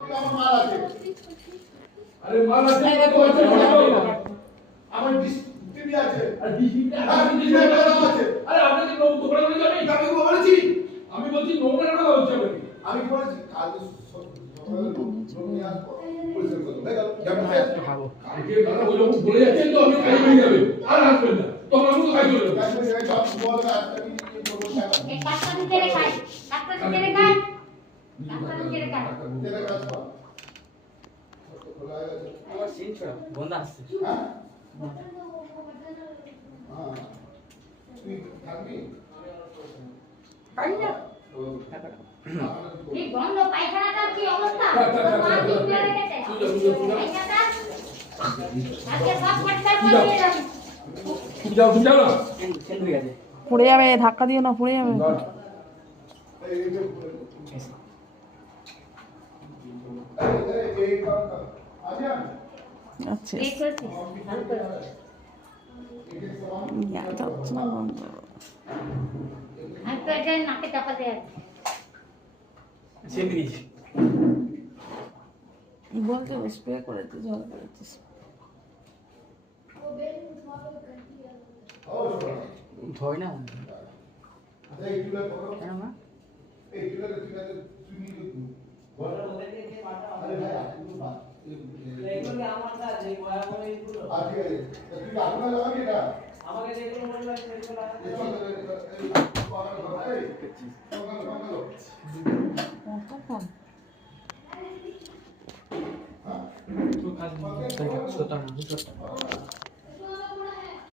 আমার মাল আছে। আরে মাল আছে আমার টিভি আছে। আর টিভি আছে। আরে আপনাকে নোংরা করে যাবেন। আমি বলেছি। আমি বলছি নোংরা কেন হচ্ছে আপনি? আমি বলেছি কাল সকালে লোক নিয়ে আসবো। পরিষ্কার করব। হয়ে গেল। কেমন আছে খাবো। কালকে দাদা ওই লোক বলে যাচ্ছেন তো আপনি খাই বেরিয়ে যাবেন। আর আসবেন না। তখন আমি তো খাই চলে যাবো। সব বলবে আজকে আমি কি করব টাকা। এই কাজটা দিতে রে খাই। কাজটা দিতে রে খাই। কাজটা দিতে রে খাই। তেরে কাজ কর। আমার সিন ছোড়া বন্ধ আসছে। হ্যাঁ হ্যাঁ তুই থাকবি পারি না এই গন্ধ পায়খানাটা কি অবস্থা মা ঠিক করে রেখেছে পায়খানাটা আজকে সব পরিষ্কার করে দিয়ে যাবে তুমি যাও না সেন্ড হয়ে গেছে। পড়ে যাবে, ধাক্কা দিও না, পড়ে যাবে। আচ্ছা এই করছিস ভালো করে যাচ্ছে না বন্ধ। আর তো এটা নাকে চাপা দেয় সেন্ড দিয়েছি। বলতে স্প্রে করে দিতে জল করেছিস। ধয় না কেন না কতক্ষণ? ছোট